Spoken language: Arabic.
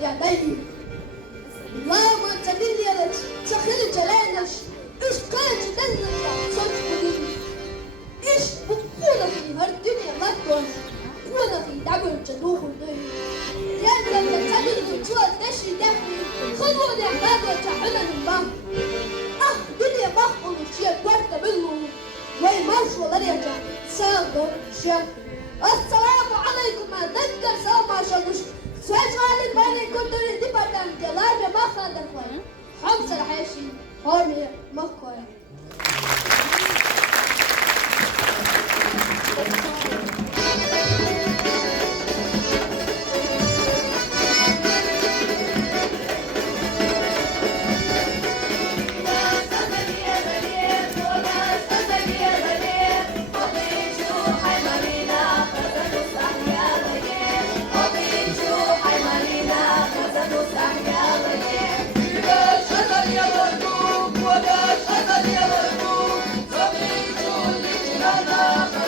يديه اللهم تدلي تخرج لنا اشقاج دلنا صدق ايش بكونا في هالدنيا ما تكون كونا في دبر جدوه لأن تدل تطوى تشي دفني خذوا نعمات وتحنا الماء دنيا مخبل الشيء برد منه ويمرش ولا يرجع ساغر شيء السلام عليكم أذكر سلام عشان سؤال الماني كنت ردي بدن جلاب ما خد الخوي حمص الحاشي هارمي مكوي ولا شغل يا مرموم صبي شو اللي جرانا